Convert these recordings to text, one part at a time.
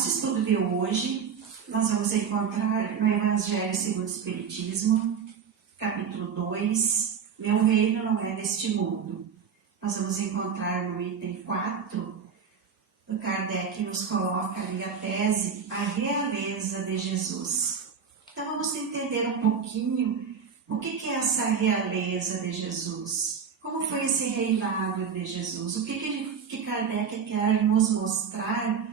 nosso estudo de hoje, nós vamos encontrar no Evangelho segundo o Espiritismo, capítulo 2, Meu reino não é deste mundo. Nós vamos encontrar no item 4, o Kardec nos coloca ali a tese, a realeza de Jesus. Então vamos entender um pouquinho o que é essa realeza de Jesus. Como foi esse reinado de Jesus? O que Kardec quer nos mostrar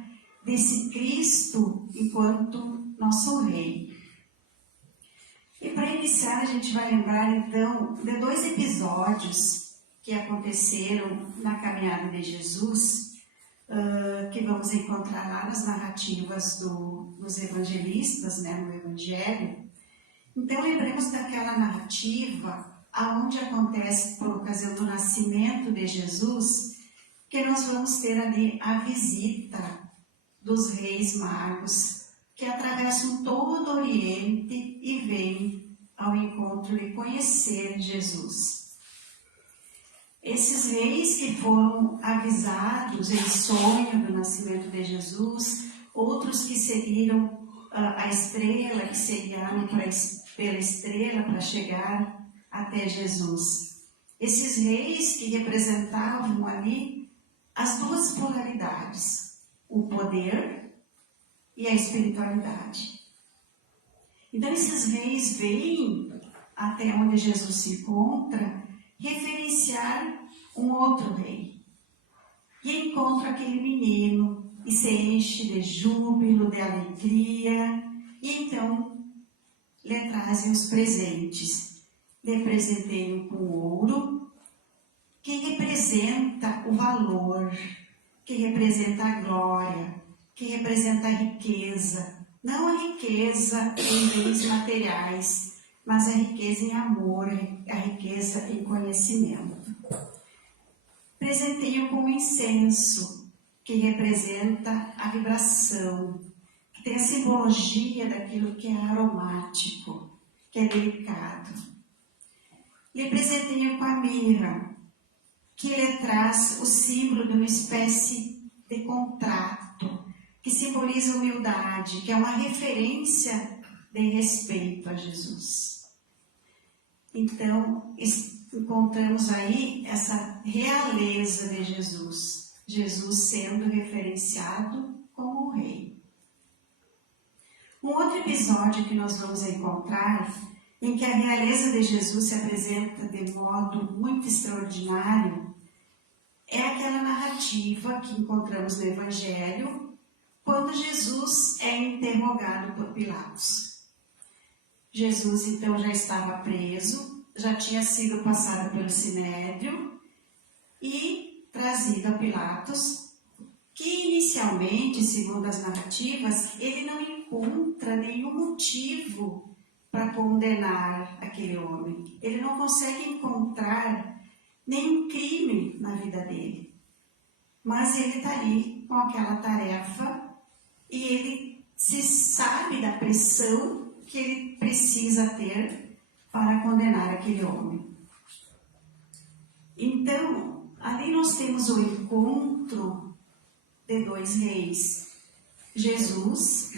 desse Cristo enquanto nosso rei? E para iniciar, a gente vai lembrar então de 2 episódios que aconteceram na caminhada de Jesus, que vamos encontrar lá nas narrativas dos evangelistas, né, no Evangelho. Então lembremos daquela narrativa aonde acontece por ocasião do nascimento de Jesus, que nós vamos ter ali a visita dos reis magos, que atravessam todo o Oriente e vêm ao encontro de conhecer Jesus. Esses reis que foram avisados em sonho do nascimento de Jesus, outros que seguiram a estrela, que se guiaram pela estrela para chegar até Jesus. Esses reis que representavam ali as 2 polaridades, o poder e a espiritualidade. Então esses reis vêm até onde Jesus se encontra referenciar um outro rei. E encontra aquele menino e se enche de júbilo, de alegria, e então lhe trazem os presentes. Lhe presenteiam com ouro, que representa o valor, que representa a glória, que representa a riqueza. Não a riqueza em bens materiais, mas a riqueza em amor, a riqueza em conhecimento. Presenteiam com incenso, que representa a vibração, que tem a simbologia daquilo que é aromático, que é delicado. Lhe presenteiam com a mirra, que lhe traz o símbolo de uma espécie de contrato, que simboliza humildade, que é uma referência de respeito a Jesus. Então, encontramos aí essa realeza de Jesus, Jesus sendo referenciado como o rei. Um outro episódio que nós vamos encontrar, em que a realeza de Jesus se apresenta de modo muito extraordinário, é aquela narrativa que encontramos no Evangelho, quando Jesus é interrogado por Pilatos. Jesus então já estava preso, já tinha sido passado pelo Sinédrio e trazido a Pilatos, que inicialmente, segundo as narrativas, ele não encontra nenhum motivo para condenar aquele homem. Ele não consegue encontrar nenhum crime na vida dele. Mas ele está ali com aquela tarefa e ele se sabe da pressão que ele precisa ter para condenar aquele homem. Então, ali nós temos o encontro de 2 reis, Jesus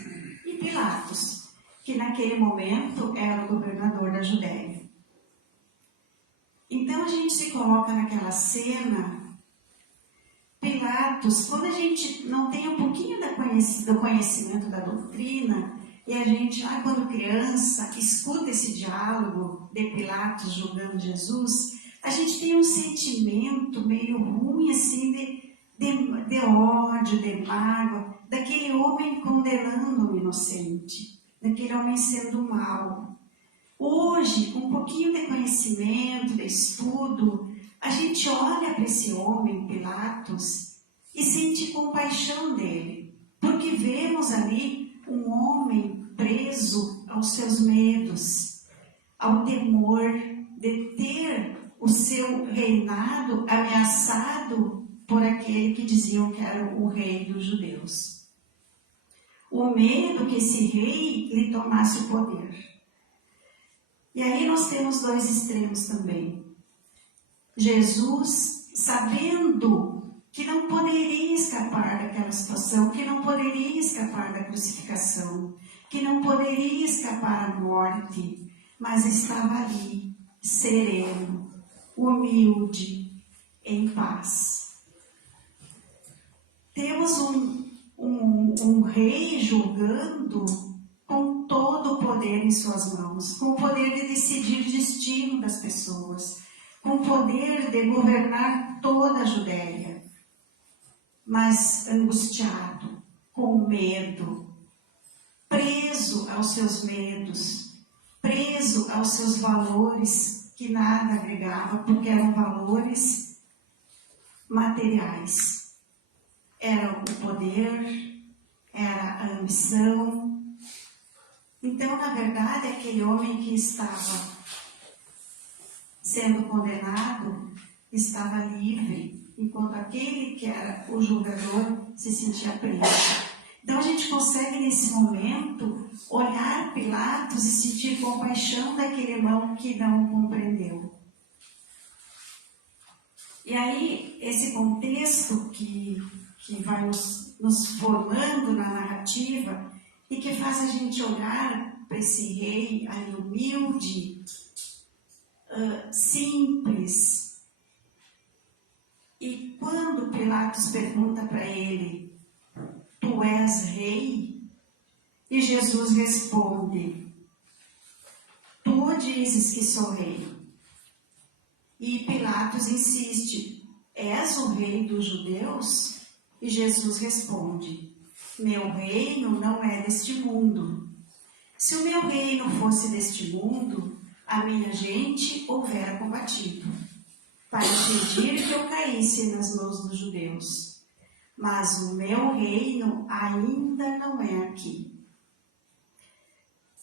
e Pilatos, que naquele momento era o governador da Judéia. Então a gente se coloca naquela cena, Pilatos, quando a gente não tem um pouquinho do conhecimento da doutrina, e a gente, quando criança, escuta esse diálogo de Pilatos julgando Jesus, a gente tem um sentimento meio ruim, assim, de ódio, de mágoa, daquele homem condenando o inocente, daquele homem sendo mau. Hoje, com um pouquinho de conhecimento, de estudo, a gente olha para esse homem, Pilatos, e sente compaixão dele, porque vemos ali um homem preso aos seus medos, ao temor de ter o seu reinado ameaçado por aquele que diziam que era o rei dos judeus. O medo que esse rei lhe tomasse o poder. E aí nós temos 2 extremos também. Jesus, sabendo que não poderia escapar daquela situação, que não poderia escapar da crucificação, que não poderia escapar à morte, mas estava ali, sereno, humilde, em paz. Temos um rei julgando com todo o poder em suas mãos, com o poder de decidir o destino das pessoas, com o poder de governar toda a Judéia, mas angustiado, com medo, preso aos seus medos, preso aos seus valores que nada agregava, porque eram valores materiais. Era o poder, era a ambição. Então, na verdade, aquele homem que estava sendo condenado estava livre, enquanto aquele que era o julgador se sentia preso. Então a gente consegue nesse momento olhar Pilatos e sentir compaixão daquele irmão que não compreendeu. E aí esse contexto que vai nos formando na narrativa e que faz a gente olhar para esse rei ali humilde, simples. E quando Pilatos pergunta para ele: tu és rei? E Jesus responde: tu dizes que sou rei. E Pilatos insiste: és o rei dos judeus? E Jesus responde: meu reino não é deste mundo. Se o meu reino fosse deste mundo, a minha gente houvera combatido, para impedir que eu caísse nas mãos dos judeus. Mas o meu reino ainda não é aqui.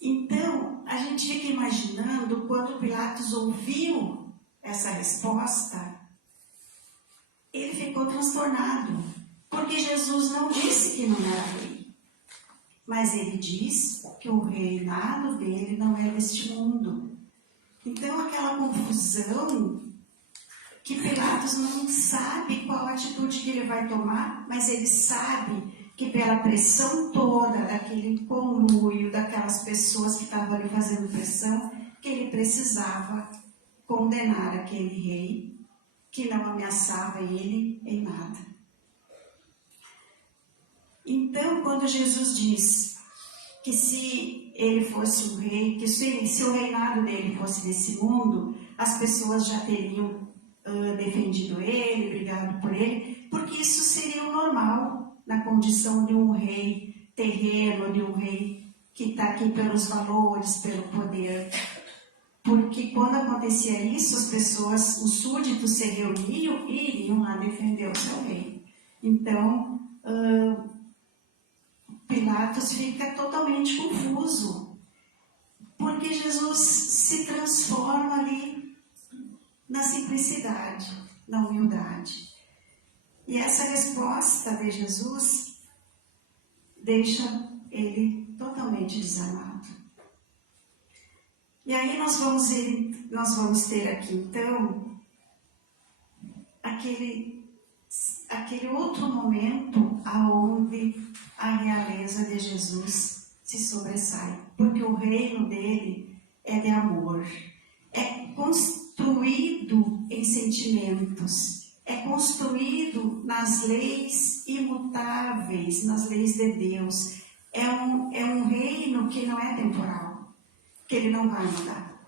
Então, a gente fica imaginando, quando Pilatos ouviu essa resposta, ele ficou transtornado, porque Jesus não disse que não era rei, mas ele diz que o reinado dele não é deste mundo. Então, aquela confusão, que Pilatos não sabe qual atitude que ele vai tomar, mas ele sabe que pela pressão toda, daquele conluio, daquelas pessoas que estavam ali fazendo pressão, que ele precisava condenar aquele rei que não ameaçava ele em nada. Então, quando Jesus diz que se ele fosse um rei, que se o reinado dele fosse desse mundo, as pessoas já teriam defendido ele, brigado por ele, porque isso seria o normal na condição de um rei terreno, de um rei que está aqui pelos valores, pelo poder. Porque quando acontecia isso, as pessoas, os súditos se reuniam e iriam lá defender o seu rei. Então, Pilatos fica totalmente confuso, porque Jesus se transforma ali na simplicidade, na humildade. E essa resposta de Jesus deixa ele totalmente desarmado. E aí nós vamos ter aqui então aquele outro momento aonde a realeza de Jesus se sobressai, porque o reino dele é de amor, é construído em sentimentos, é construído nas leis imutáveis, nas leis de Deus. É um reino que não é temporal, que ele não vai mudar.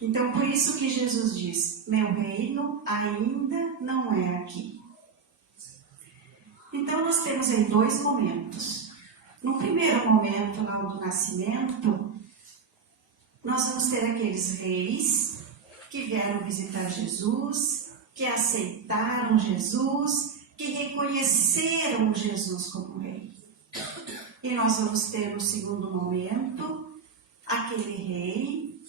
Então, por isso que Jesus diz: meu reino ainda não é aqui. Então, nós temos aí dois momentos. No primeiro momento, lá do nascimento, nós vamos ter aqueles reis que vieram visitar Jesus, que aceitaram Jesus, que reconheceram Jesus como rei. E nós vamos ter no segundo momento aquele rei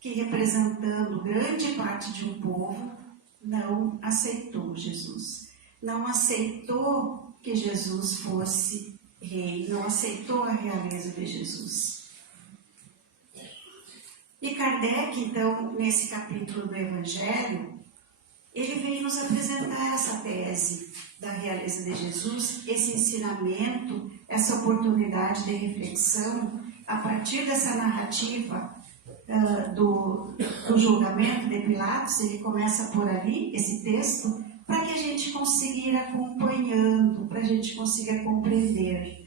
que, representando grande parte de um povo, não aceitou Jesus. Não aceitou que Jesus fosse rei, não aceitou a realeza de Jesus. E Kardec, então, nesse capítulo do Evangelho, ele veio nos apresentar essa tese da realeza de Jesus, esse ensinamento, essa oportunidade de reflexão, a partir dessa narrativa do julgamento de Pilatos. Ele começa por ali, esse texto, para que a gente consiga ir acompanhando, para a gente consiga compreender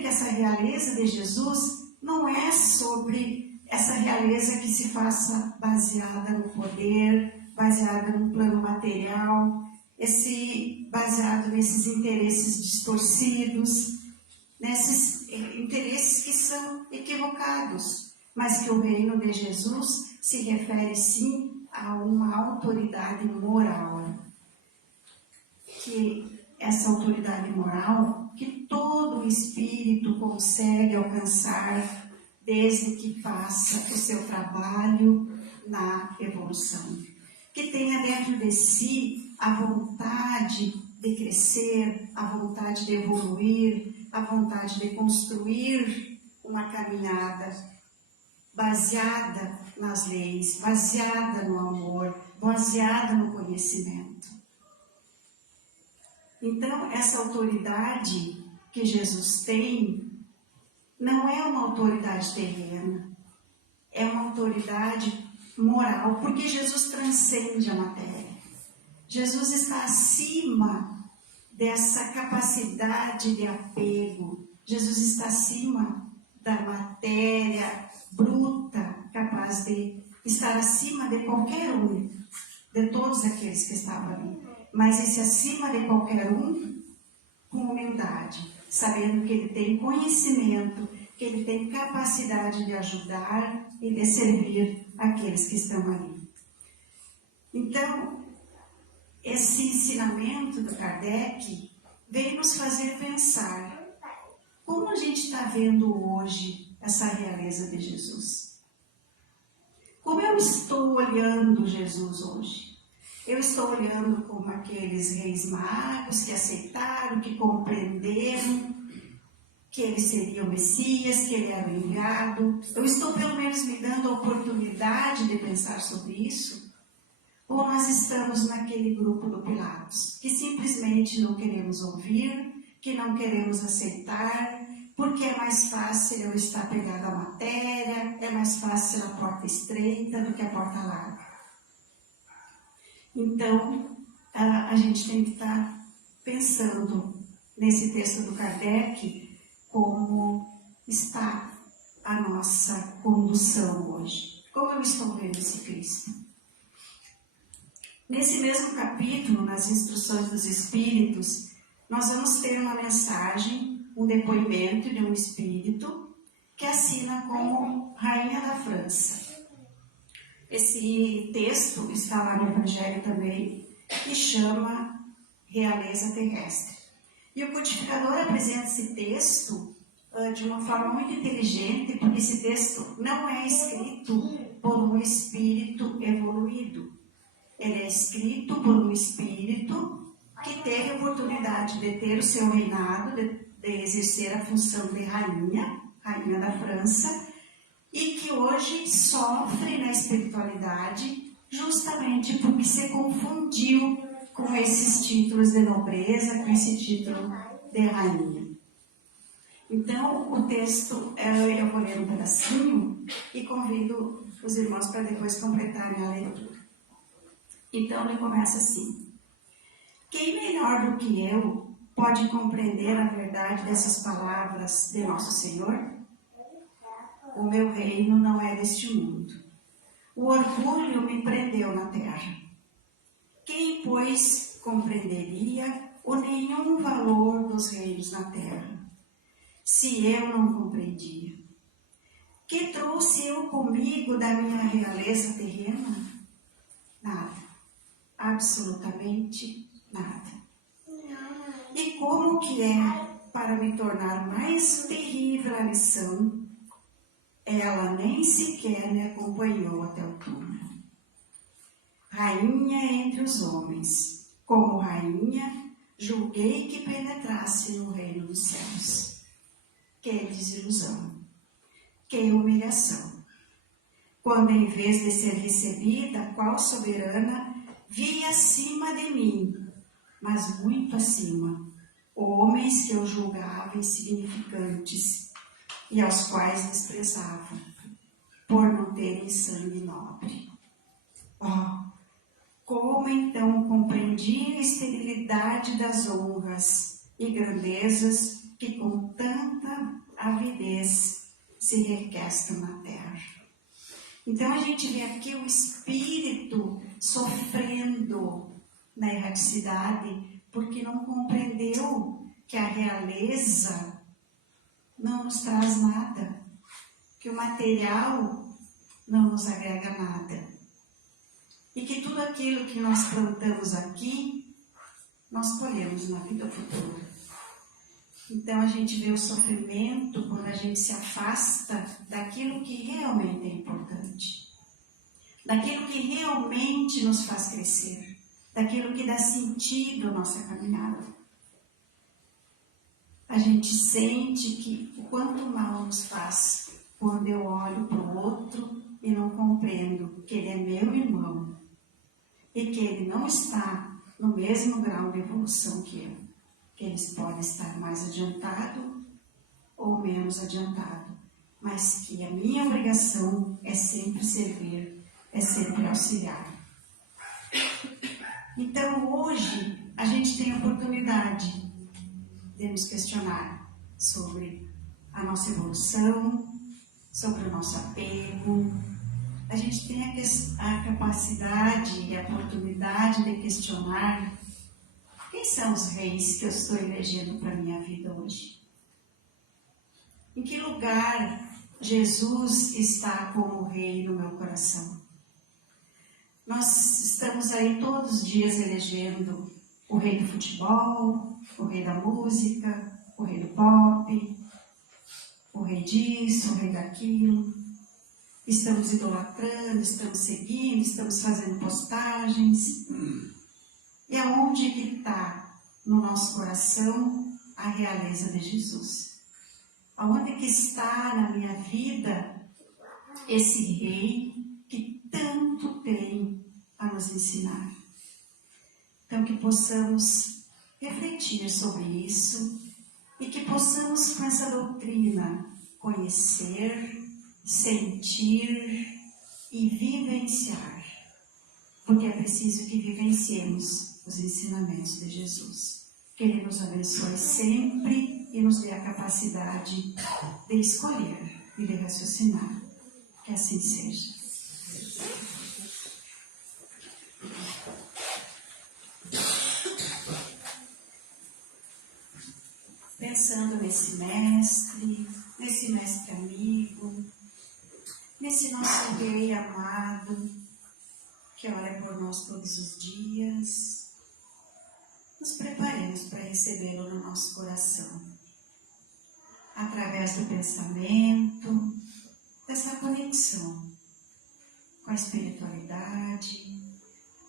que essa realeza de Jesus não é sobre essa realeza que se faça baseada no poder, baseada no plano material, baseado nesses interesses distorcidos, nesses interesses que são equivocados, mas que o reino de Jesus se refere sim a uma autoridade moral, que essa autoridade moral que todo espírito consegue alcançar desde que faça o seu trabalho na evolução, que tenha dentro de si a vontade de crescer, a vontade de evoluir, a vontade de construir uma caminhada baseada nas leis, baseada no amor, baseada no conhecimento. Então, essa autoridade que Jesus tem não é uma autoridade terrena, é uma autoridade moral, porque Jesus transcende a matéria. Jesus está acima dessa capacidade de apego. Jesus está acima da matéria bruta, capaz de estar acima de qualquer um, de todos aqueles que estavam ali. Mas esse acima de qualquer um, com humildade, sabendo que ele tem conhecimento, que ele tem capacidade de ajudar e de servir aqueles que estão ali. Então, esse ensinamento do Kardec veio nos fazer pensar como a gente está vendo hoje essa realeza de Jesus. Como eu estou olhando Jesus hoje? Eu estou olhando como aqueles reis magos que aceitaram, que compreenderam que ele seria o Messias, que ele era o enviado. Eu estou pelo menos me dando a oportunidade de pensar sobre isso? Ou nós estamos naquele grupo do Pilatos, que simplesmente não queremos ouvir, que não queremos aceitar, porque é mais fácil eu estar pegado à matéria, é mais fácil a porta estreita do que a porta larga. Então, a gente tem que estar pensando nesse texto do Kardec, como está a nossa condução hoje. Como eu estou vendo esse Cristo? Nesse mesmo capítulo, nas instruções dos Espíritos, nós vamos ter uma mensagem, um depoimento de um Espírito que assina como Rainha da França. Esse texto está lá no Evangelho também, que chama Realeza Terrestre. E o codificador apresenta esse texto de uma forma muito inteligente, porque esse texto não é escrito por um espírito evoluído. Ele é escrito por um espírito que teve a oportunidade de ter o seu reinado, de exercer a função de rainha da França, e que hoje sofre na espiritualidade justamente porque se confundiu com esses títulos de nobreza, com esse título de rainha. Então, o texto, eu vou ler um pedacinho e convido os irmãos para depois completarem a leitura. Então, ele começa assim: quem melhor do que eu pode compreender a verdade dessas palavras de Nosso Senhor? O meu reino não é deste mundo. O orgulho me prendeu na terra. Quem, pois, compreenderia o nenhum valor dos reinos na terra, se eu não compreendia? Que trouxe eu comigo da minha realeza terrena? Nada. Absolutamente nada. E como que é para me tornar mais terrível a lição? Ela nem sequer me acompanhou até o túmulo. Rainha entre os homens, como rainha, julguei que penetrasse no reino dos céus. Que desilusão, que humilhação, quando em vez de ser recebida, qual soberana, vi acima de mim, mas muito acima, homens que eu julgava insignificantes e aos quais desprezava, por não terem sangue nobre. Oh, como então compreendi a esterilidade das honras e grandezas que com tanta avidez se requestam na terra. Então a gente vê aqui o espírito sofrendo na erraticidade, porque não compreendeu que a realeza não nos traz nada, que o material não nos agrega nada. E que tudo aquilo que nós plantamos aqui, nós colhemos na vida futura. Então a gente vê o sofrimento quando a gente se afasta daquilo que realmente é importante, daquilo que realmente nos faz crescer, daquilo que dá sentido à nossa caminhada. A gente sente que o quanto mal nos faz quando eu olho para o outro e não compreendo que ele é meu irmão e que ele não está no mesmo grau de evolução que eu. Que eles podem estar mais adiantado ou menos adiantado, mas que a minha obrigação é sempre servir, é sempre auxiliar. Então hoje a gente tem a oportunidade de nos questionar sobre a nossa evolução, sobre o nosso apego. A gente tem a capacidade e a oportunidade de questionar quem são os reis que eu estou elegendo para a minha vida hoje. Em que lugar Jesus está como rei no meu coração? Nós estamos aí todos os dias elegendo o rei do futebol, o rei da música, o rei do pop, o rei disso, o rei daquilo. Estamos idolatrando, estamos seguindo, estamos fazendo postagens. E aonde que está no nosso coração a realeza de Jesus? Aonde que está na minha vida esse rei que tanto tem a nos ensinar? Então que possamos refletir sobre isso e que possamos com essa doutrina conhecer, sentir e vivenciar, porque é preciso que vivenciemos os ensinamentos de Jesus. Que Ele nos abençoe sempre e nos dê a capacidade de escolher e de raciocinar. Que assim seja. Pensando nesse mestre amigo, nesse nosso rei amado, que olha por nós todos os dias, nos preparemos para recebê-lo no nosso coração, através do pensamento, dessa conexão com a espiritualidade,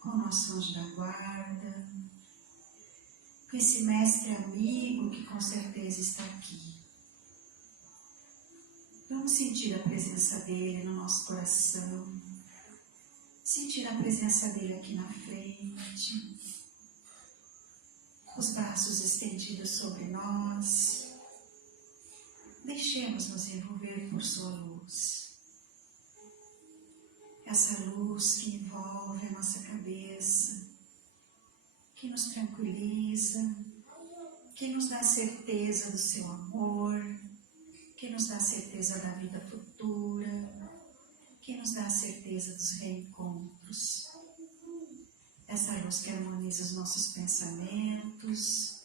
com o nosso anjo da guarda, com esse mestre amigo que com certeza está aqui. Vamos sentir a presença dele no nosso coração, sentir a presença dele aqui na frente, os braços estendidos sobre nós. Deixemos-nos envolver por sua luz. Essa luz que envolve a nossa cabeça, que nos tranquiliza, que nos dá certeza do seu amor, que nos dá certeza da vida futura, que nos dá certeza dos reencontros. Essa luz que harmoniza os nossos pensamentos,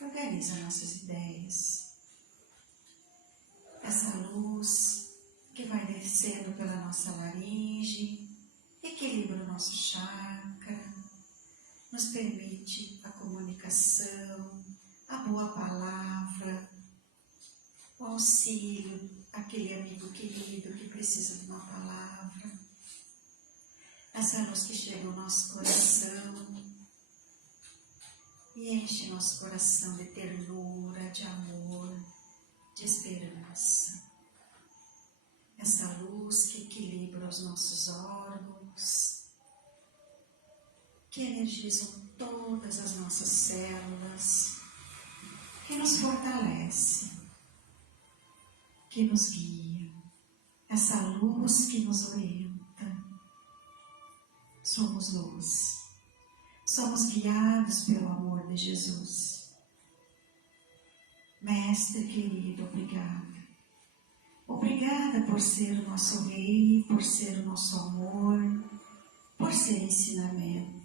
organiza nossas ideias. Essa luz que vai descendo pela nossa laringe, equilibra o nosso chakra, nos permite a comunicação, a boa palavra, o auxílio, aquele amigo querido que precisa de uma palavra. Essa luz que chega ao nosso coração e enche nosso coração de ternura, de amor, de esperança. Essa luz que equilibra os nossos órgãos, que energizam todas as nossas células, que nos fortalece, que nos guia, essa luz que nos orienta. Somos luz, somos guiados pelo amor de Jesus. Mestre querido, obrigada. Obrigada por ser o nosso Rei, por ser o nosso amor, por ser ensinamento.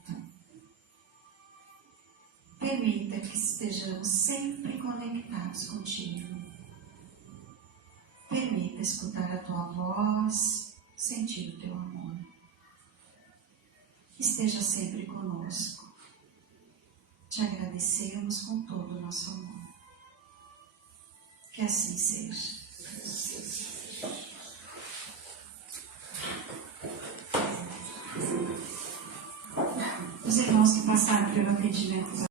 Permita que estejamos sempre conectados contigo. Permita escutar a tua voz, sentir o teu amor. Esteja sempre conosco. Te agradecemos com todo o nosso amor. Que assim seja. Os irmãos que passaram pelo atendimento